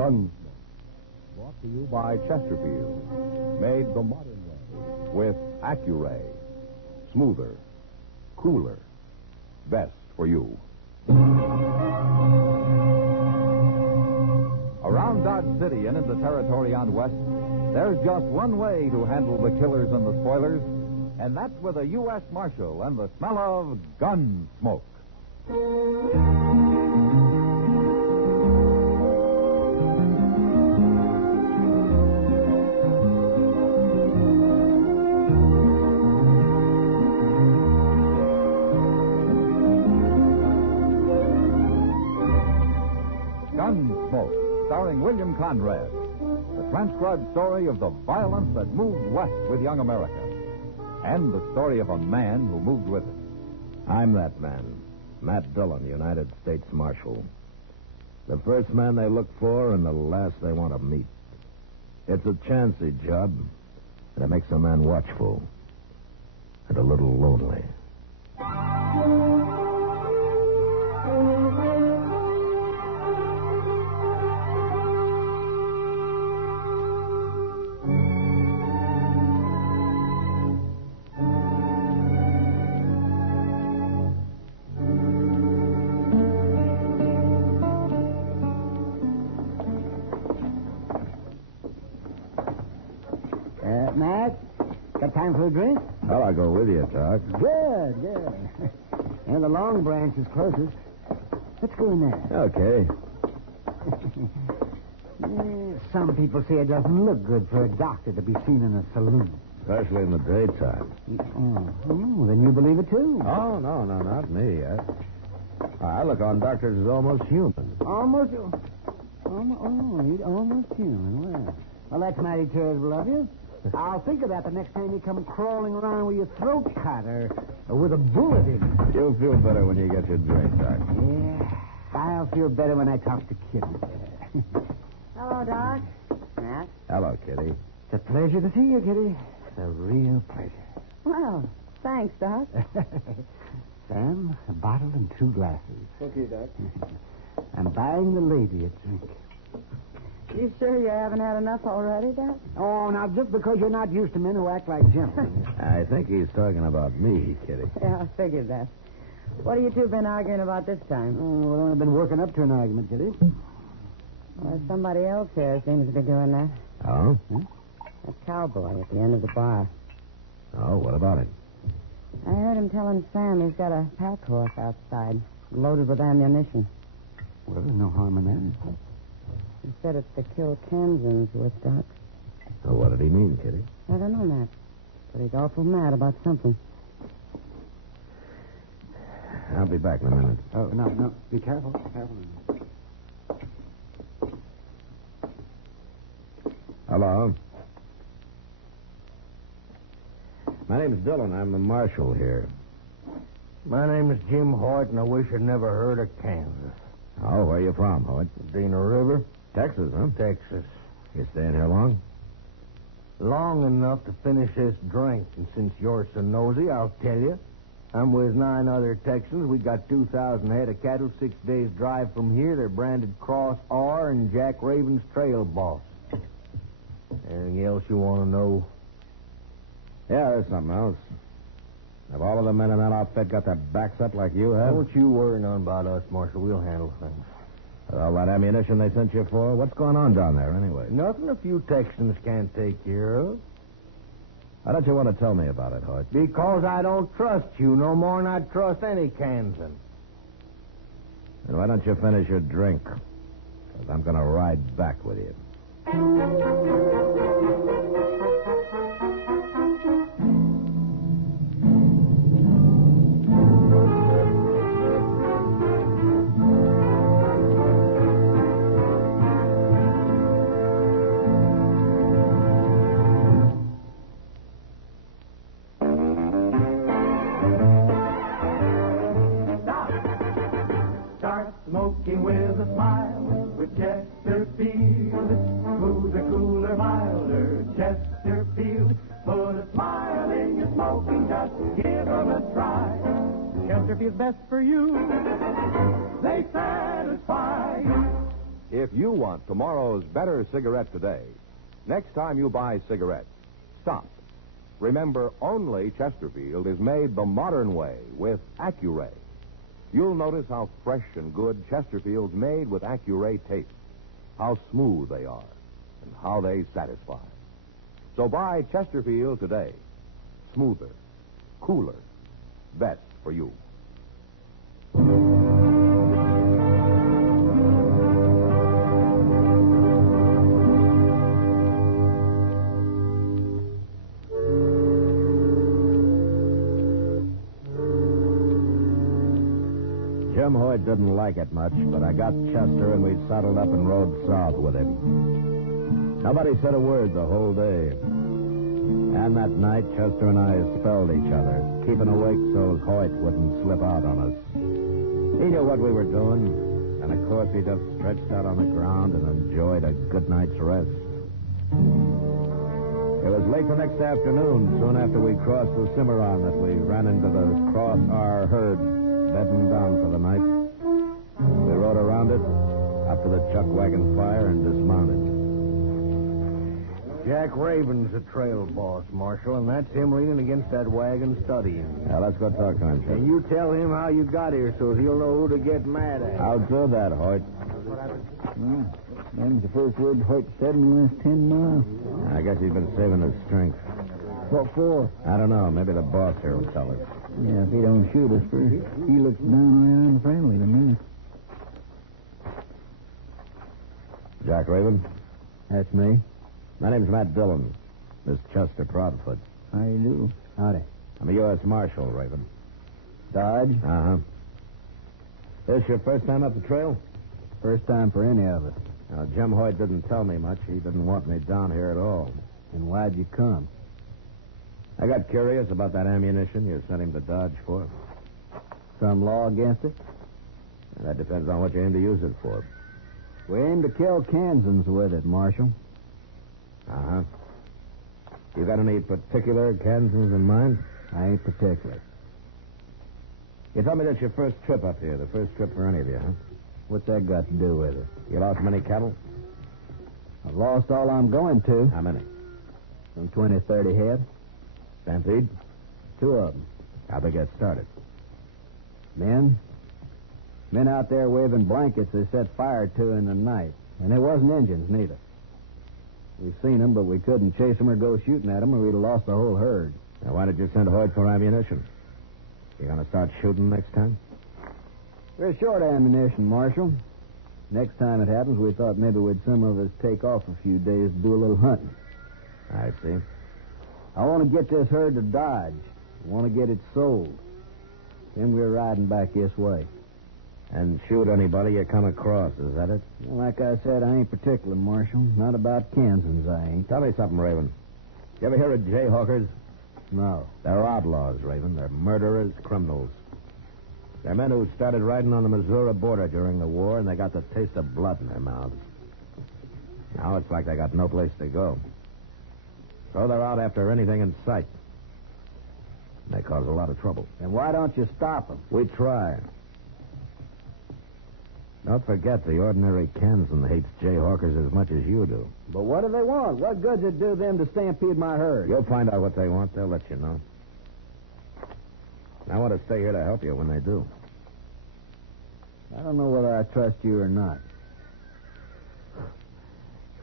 Gunsmoke, brought to you by Chesterfield, made the modern way with Accuray. Smoother, cooler, best for you. Around Dodge City and into territory on West, there's just one way to handle the killers and the spoilers, and that's with a U.S. Marshal and the smell of Gunsmoke. Gunsmoke, starring William Conrad. The transcribed story of the violence that moved west with young America. And the story of a man who moved with it. I'm that man, Matt Dillon, United States Marshal. The first man they look for and the last they want to meet. It's a chancy job, and it makes a man watchful and a little lonely. Matt, got time for a drink? Well, I'll go with you, Doc. Good. And the Long Branch is closest. Let's go in there. Okay. Some people say it doesn't look good for a doctor to be seen in a saloon. Especially in the daytime. Oh, then you believe it, too. Oh, no, not me. I look on doctors as almost human. Almost human. Well, that's mighty charitable of you. I'll think of that the next time you come crawling around with your throat cut or with a bullet in it. You'll feel better when you get your drink, Doc. Yeah, I'll feel better when I talk to Kitty. Hello, Doc. Matt? Hello, Kitty. It's a pleasure to see you, Kitty. It's a real pleasure. Well, thanks, Doc. Sam, a bottle and 2 glasses. Okay, Doc. I'm buying the lady a drink. You sure you haven't had enough already, Doc? Oh, now, just because you're not used to men who act like gentlemen. I think he's talking about me, Kitty. Yeah, I figured that. What have you two been arguing about this time? We've only been working up to an argument, Kitty. Well, somebody else here seems to be doing that. Oh? That cowboy at the end of the bar. Oh, what about it? I heard him telling Sam he's got a pack horse outside, loaded with ammunition. Well, there's no harm in that. He said it's to kill Kansans with, Doc. Oh, what did he mean, Kitty? I don't know, Matt. But he's awful mad about something. I'll be back in a minute. Oh, no. Be careful. Hello? My name's Dillon. I'm the marshal here. My name is Jim Harte, and I wish I'd never heard of Kansas. Oh, where you from, Hoyt? Dana River, Texas, huh? Texas. You staying here long? Long enough to finish this drink, and since you're so nosy, I'll tell you. I'm with 9 other Texans. We got 2,000 head of cattle, 6 days' drive from here. They're branded Cross R and Jack Raven's trail boss. Anything else you want to know? Yeah, there's something else. Have all of the men in that outfit got their backs up like you have? Don't you worry none about us, Marshal. We'll handle things. All that ammunition they sent you for? What's going on down there, anyway? Nothing a few Texans can't take care of. Why don't you want to tell me about it, Hoyt? Because I don't trust you no more than I trust any Kansan. Then why don't you finish your drink? Because I'm going to ride back with you. Smoking with a smile, with Chesterfield. Smoother, cooler, milder, Chesterfield. Put a smile in your smoking, just give them a try. Chesterfield's best for you. They satisfy. If you want tomorrow's better cigarette today, next time you buy cigarettes, stop. Remember, only Chesterfield is made the modern way with Accuray. You'll notice how fresh and good Chesterfield's made with Accuray taste, how smooth they are, and how they satisfy. So buy Chesterfield today. Smoother, cooler, best for you. Jim Hoyt didn't like it much, but I got Chester and we saddled up and rode south with him. Nobody said a word the whole day. And that night, Chester and I spelled each other, keeping awake so Hoyt wouldn't slip out on us. He knew what we were doing, and of course he just stretched out on the ground and enjoyed a good night's rest. It was late the next afternoon, soon after we crossed the Cimarron, that we ran into the Cross R herd bedding down for the night. We rode around it, up to the chuck wagon fire, and dismounted. Jack Raven's the trail boss, Marshal, and that's him leaning against that wagon studying. Now, let's go talk to him, And you tell him how you got here so he'll know who to get mad at. I'll do that, Hoyt. Them's the first word Hoyt said in the last 10 miles. I guess he's been saving his strength. What for? I don't know. Maybe the boss here will tell us. Yeah, if he don't shoot us first. He looks down and friendly to me. Jack Raven? That's me. My name's Matt Dillon. This Chester Proudfoot. How you do? Howdy. I'm a U.S. Marshal, Raven. Dodge? Uh-huh. This your first time up the trail? First time for any of us. Now, Jim Hoyt didn't tell me much. He didn't want me down here at all. And why'd you come? I got curious about that ammunition you sent him to Dodge for. Some law against it? And that depends on what you aim to use it for. We aim to kill Kansans with it, Marshal. Uh-huh. You got any particular Kansans in mind? I ain't particular. You told me that's your first trip up here, the first trip for any of you, huh? What's that got to do with it? You lost many cattle? I've lost all I'm going to. How many? Some 20, 30 head. Stampede? 2 of them. How'd they get started? Men out there waving blankets they set fire to in the night. And there wasn't Indians, neither. We've seen them, but we couldn't chase them or go shooting at them, or we'd have lost the whole herd. Now, why did you send Hoyt for ammunition? You gonna start shooting next time? We're short of ammunition, Marshal. Next time it happens, we thought maybe some of us take off a few days to do a little hunting. I see. I want to get this herd to Dodge. I want to get it sold. Then we're riding back this way. And shoot anybody you come across, is that it? Well, like I said, I ain't particular, Marshal. Not about Kansans, I ain't. Tell me something, Raven. You ever hear of jayhawkers? No. They're outlaws, Raven. They're murderers, criminals. They're men who started riding on the Missouri border during the war, and they got the taste of blood in their mouths. Now it's like they got no place to go. So they're out after anything in sight. And they cause a lot of trouble. Then why don't you stop them? We try. Don't forget, the ordinary Kansan hates jayhawkers as much as you do. But what do they want? What good's it do them to stampede my herd? You'll find out what they want. They'll let you know. I want to stay here to help you when they do. I don't know whether I trust you or not.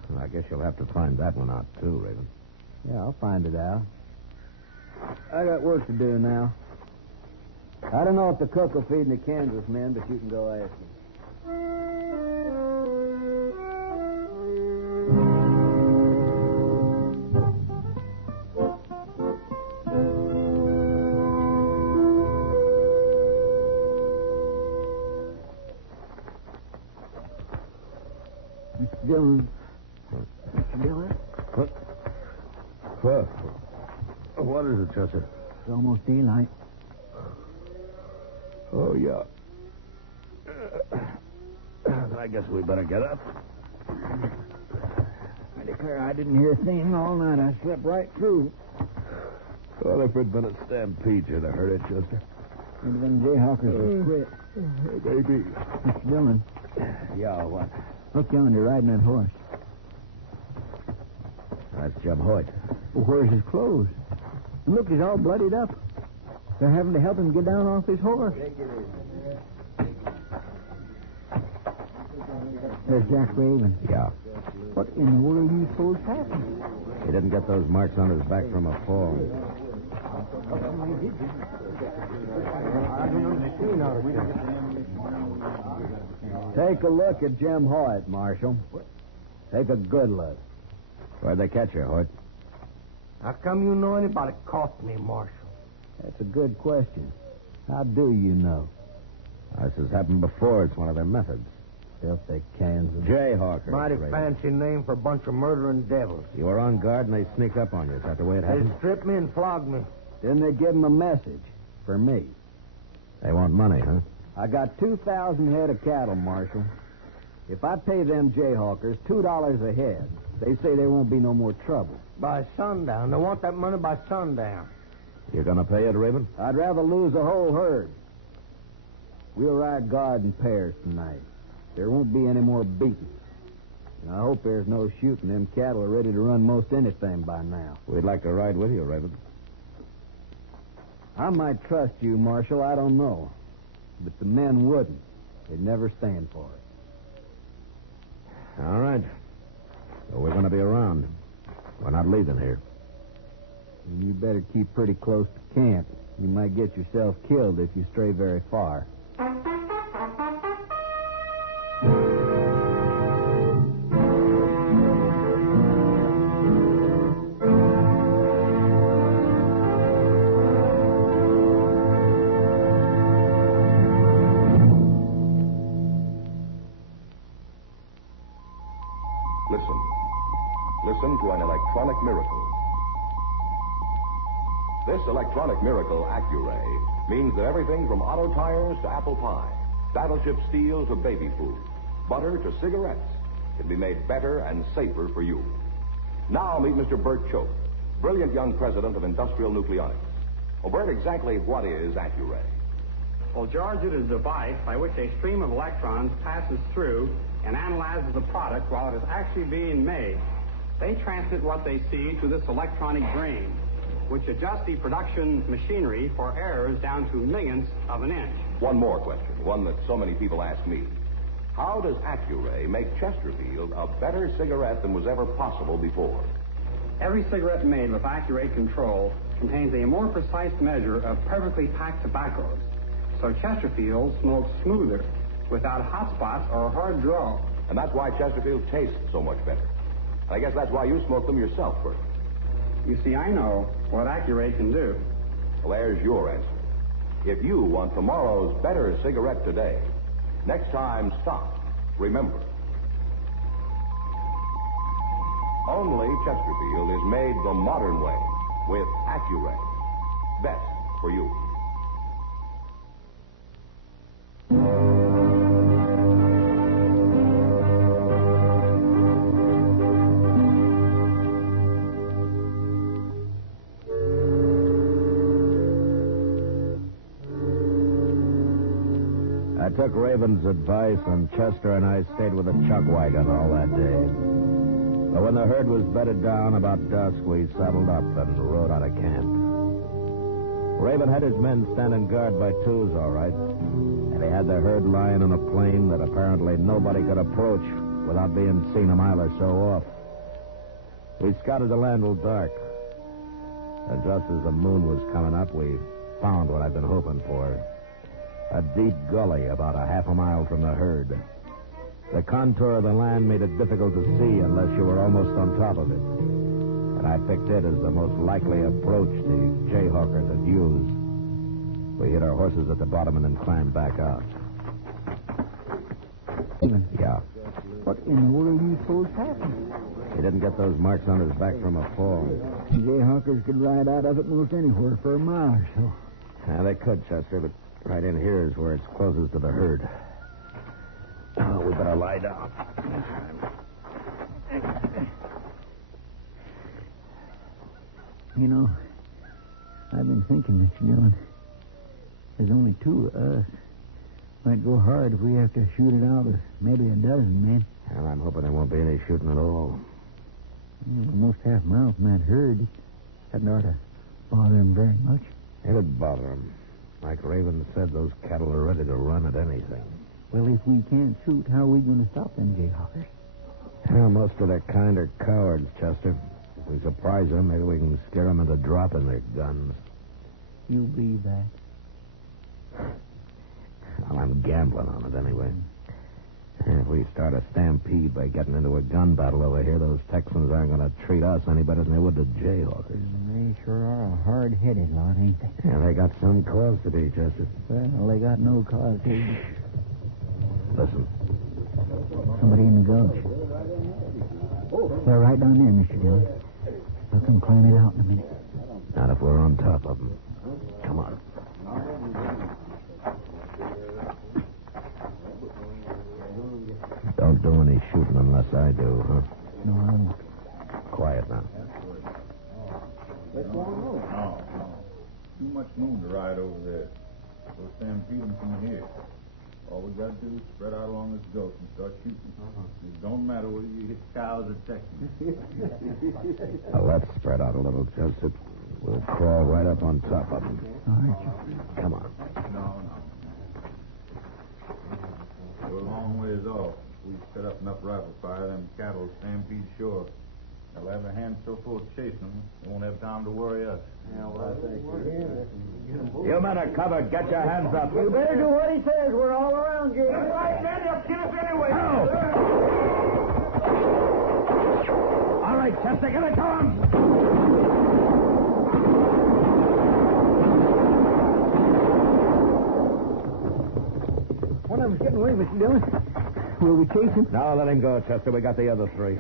Well, I guess you'll have to find that one out, too, Raven. Yeah, I'll find it out. I got work to do now. I don't know if the cook will feed the Kansas men, but you can go ask him. Mr. Dillon. Mr. Dillon? What is it, Chester? It's almost daylight. Oh, yeah. I guess we better get up. I declare I didn't hear a thing all night. I slept right through. Well, if it'd been a stampede, you'd have heard it, Chester. Maybe them jayhawkers will quit. Maybe. Mr. Dillon. Yeah, what? Look yonder, riding that horse. That's Jeb Hoyt. Well, where's his clothes? And look, he's all bloodied up. They're having to help him get down off his horse. There's Jack Raven. Yeah. What in the world do you suppose happened? He didn't get those marks on his back from a fall. Take a look at Jim Hoyt, Marshal. Take a good look. Where'd they catch you, Hoyt? How come you know anybody caught me, Marshal? That's a good question. How do you know? This has happened before. It's one of their methods. Filthy cans of... Jayhawkers. Mighty Raven. fancy name for a bunch of murdering devils. You were on guard and they sneaked up on you. Is that the way it They happened? stripped me and flogged me. Didn't they give him a message? For me. They want money, huh? I got 2,000 head of cattle, Marshal. If I pay them Jayhawkers $2 a head, they say there won't be no more trouble. By sundown. They want that money by sundown. You're going to pay it, Raven? I'd rather lose the whole herd. We'll ride guard in pairs tonight. There won't be any more beating. And I hope there's no shooting. Them cattle are ready to run most anything by now. We'd like to ride with you, Raven. I might trust you, Marshal. I don't know. But the men wouldn't. They'd never stand for it. All right. So we're going to be around. We're not leaving here. And you better keep pretty close to camp. You might get yourself killed if you stray very far. Listen to an electronic miracle. This electronic miracle, Accuray, means that everything from auto tires to apple pie, battleship steel to baby food, butter to cigarettes can be made better and safer for you. Now meet Mr. Bert Choate, brilliant young president of Industrial Nucleonics. Well, Bert, exactly what is Accuray? Well, George, it is a device by which a stream of electrons passes through and analyzes the product while it is actually being made. They transmit what they see to this electronic brain, which adjusts the production machinery for errors down to millionths of an inch. One more question, one that so many people ask me. How does Accuray make Chesterfield a better cigarette than was ever possible before? Every cigarette made with Accuray control contains a more precise measure of perfectly packed tobaccos. So Chesterfield smokes smoother, without hot spots or hard draw. And that's why Chesterfield tastes so much better. I guess that's why you smoke them yourself, Bert. You see, I know what Accuray can do. Well, there's your answer. If you want tomorrow's better cigarette today, next time stop. Remember. Only Chesterfield is made the modern way with Accuray. Best for you. I took Raven's advice, and Chester and I stayed with the chuck wagon all that day. But when the herd was bedded down about dusk, we saddled up and rode out of camp. Raven had his men standing guard by twos, all right. And he had the herd lying on a plain that apparently nobody could approach without being seen a mile or so off. We scouted the land till dark. And just as the moon was coming up, we found what I'd been hoping for. A deep gully about a half a mile from the herd. The contour of the land made it difficult to see unless you were almost on top of it. And I picked it as the most likely approach the Jayhawkers had used. We hid our horses at the bottom and then climbed back out. Yeah. What in the world do you suppose happened? He didn't get those marks on his back from a fall. The Jayhawkers could ride out of it most anywhere for a mile or so. Yeah, they could, Chester, but right in here is where it's closest to the herd. Oh, we better lie down. You know, I've been thinking, Mr. Dillon, there's only two of us. Might go hard if we have to shoot it out with maybe a dozen men. Well, I'm hoping there won't be any shooting at all. Almost half a mile from that herd. That ought to bother him very much. It'd bother him. Like Raven said, those cattle are ready to run at anything. Well, if we can't shoot, how are we going to stop them jayhawkers? Well, most of their kind are cowards, Chester. If we surprise them, maybe we can scare them into dropping their guns. You believe that? Well, I'm gambling on it anyway. If we start a stampede by getting into a gun battle over here, those Texans aren't going to treat us any better than they would the Jayhawkers. They sure are a hard-headed lot, ain't they? Yeah, they got some cause to be, Chester. Well, they got no cause to. Listen. Somebody in the gulch. They're right down there, Mr. Dillon. They'll come climbing out in a minute. Not if we're on top of them. Come on. Don't do any shooting unless I do, huh? No, I won't. Quiet now. No. Too much moon to ride over there. We'll stampede them from here. All we got to do is spread out along this gulch and start shooting. It don't matter whether you hit cows or Texans. Now, let's spread out a little, Chester. We'll crawl right up on top of them. All right, Chester. Come on. No. We're a long ways off. If we set up enough rifle fire, them cattle will stampede shore. They'll have their hands so full of chasing them, they won't have time to worry us. You men are covered. Get your hands up. You better do what he says. We're all around you. That's right, man. They'll kill us anyway. All right, Chester, give it to him. One of them's getting away, Mr. Dillon. Will we chase him? No, let him go, Chester. We got the other three.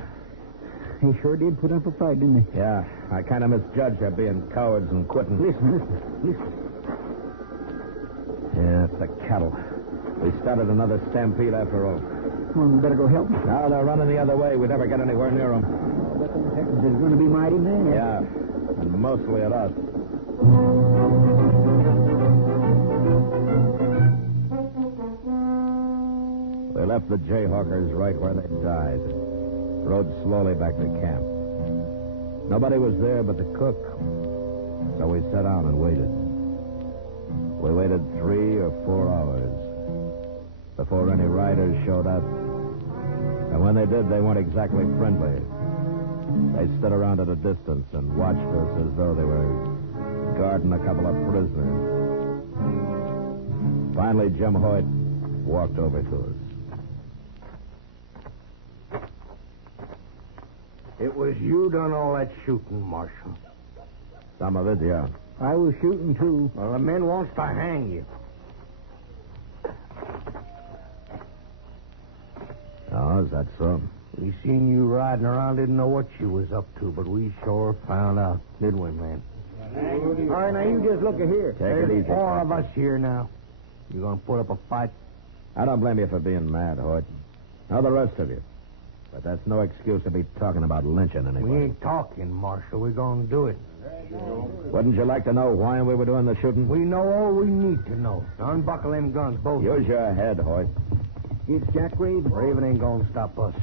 They sure did put up a fight, didn't they? Yeah, I kind of misjudged their being cowards and quitting. Listen. Yeah, it's the cattle. We started another stampede after all. Come on, we better go help them. Now they're running the other way. We never get anywhere near them. I bet them Texans is going to be mighty mad. Yeah, and mostly at us. We left the Jayhawkers right where they died. Rode slowly back to camp. Nobody was there but the cook. So we sat down and waited. We waited 3 or 4 hours before any riders showed up. And when they did, they weren't exactly friendly. They stood around at a distance and watched us as though they were guarding a couple of prisoners. Finally, Jim Hoyt walked over to us. It was you done all that shooting, Marshal. Some of it, yeah. I was shooting, too. Well, the men wants to hang you. Oh, is that so? We seen you riding around, didn't know what you was up to, but we sure found out, didn't we, man? All right, now you just look at here. Take it easy. 4 of us here now. You gonna put up a fight? I don't blame you for being mad, Hoyt. Now the rest of you. But that's no excuse to be talking about lynching anybody. We ain't talking, Marshal. We're gonna do it. Wouldn't you like to know why we were doing the shooting? We know all we need to know. Now unbuckle them guns, both. Use your head, Hoyt. It's Jack Raven. Raven ain't gonna stop us.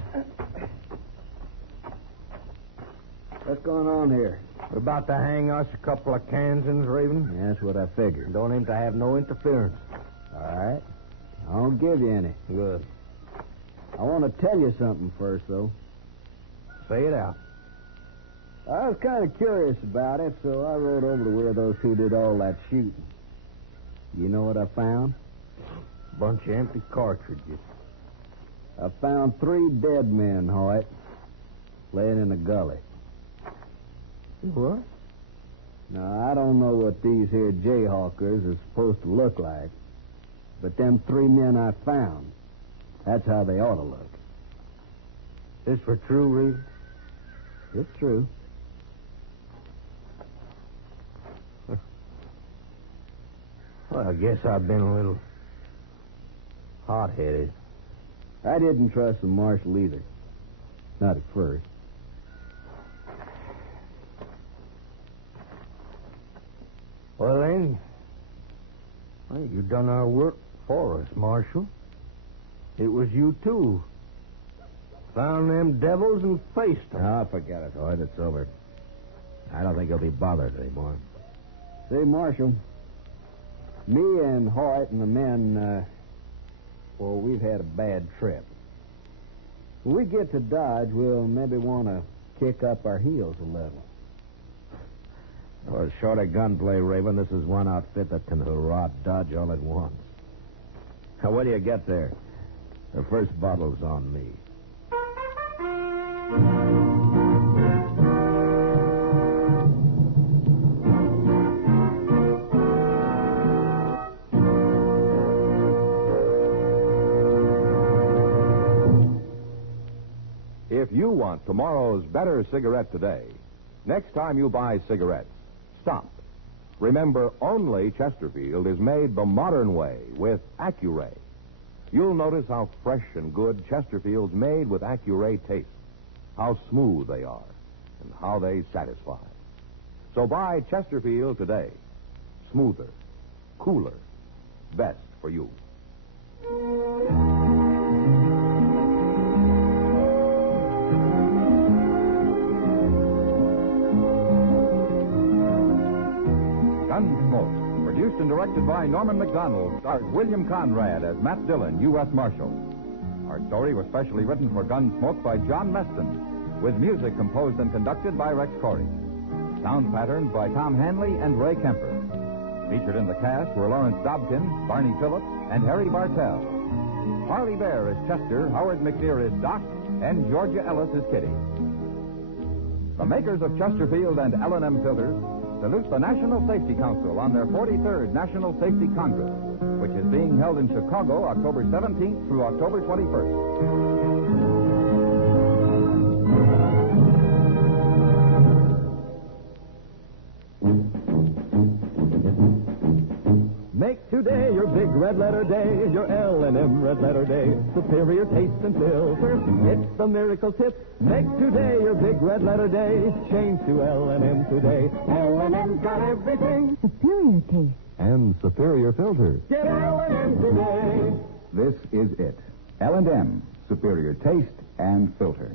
What's going on here? We're about to hang us a couple of Kansans, Raven. Yeah, that's what I figured. Don't aim to have no interference. All right. I won't give you any. Good. I want to tell you something first, though. Say it out. I was kind of curious about it, so I rode over to where those two did all that shooting. You know what I found? Bunch of empty cartridges. I found 3 dead men, Hoyt, laying in a gully. What? Now, I don't know what these here Jayhawkers are supposed to look like, but them 3 men I found, that's how they ought to look. This for true, Reed? It's true. Well, I guess I've been a little hot-headed. I didn't trust the marshal either. Not at first. Well, then, you done our work. for us, Marshal. It was you, too. Found them devils and faced them. Ah, forget it, Hoyt. It's over. I don't think he'll be bothered anymore. Say, Marshal, me and Harte and the men, well, we've had a bad trip. When we get to Dodge, we'll maybe want to kick up our heels a little. Well, short of gunplay, Raven, this is one outfit that can hurrah Dodge all at once. Now, when do you get there? The first bottle's on me. If you want tomorrow's better cigarette today, next time you buy cigarettes, stop. Remember, only Chesterfield is made the modern way with Accuray. You'll notice how fresh and good Chesterfield's made with Accuray taste, how smooth they are, and how they satisfy. So buy Chesterfield today. Smoother, cooler, best for you. Gunsmoke, produced and directed by Norman Macdonnell, stars William Conrad as Matt Dillon, U.S. Marshal. Our story was specially written for Gunsmoke by John Meston, with music composed and conducted by Rex Corey. Sound patterns by Tom Hanley and Ray Kemper. Featured in the cast were Lawrence Dobkin, Barney Phillips, and Harry Bartell. Harley Bear is Chester, Howard McNear is Doc, and Georgia Ellis is Kitty. The makers of Chesterfield and L&M filters salute the National Safety Council on their 43rd National Safety Congress, which is being held in Chicago October 17th through October 21st. Make today your big red letter day, your L&M red letter day. Superior taste and filter, it's the miracle tip. Make today your big red letter day. Change to L&M today. L&M's got everything. Superior taste. And superior filters. Get L&M today. This is it. L&M, superior taste and filter.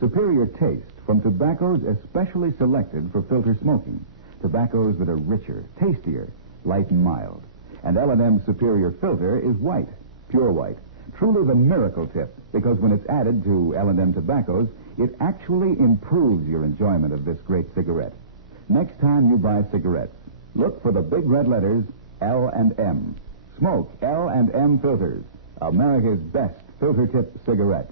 Superior taste from tobaccos especially selected for filter smoking. Tobaccos that are richer, tastier, light and mild. And L&M's superior filter is white, pure white. Truly the miracle tip, because when it's added to L&M tobaccos, it actually improves your enjoyment of this great cigarette. Next time you buy cigarettes, look for the big red letters L&M. Smoke L&M filters, America's best filter tip cigarette.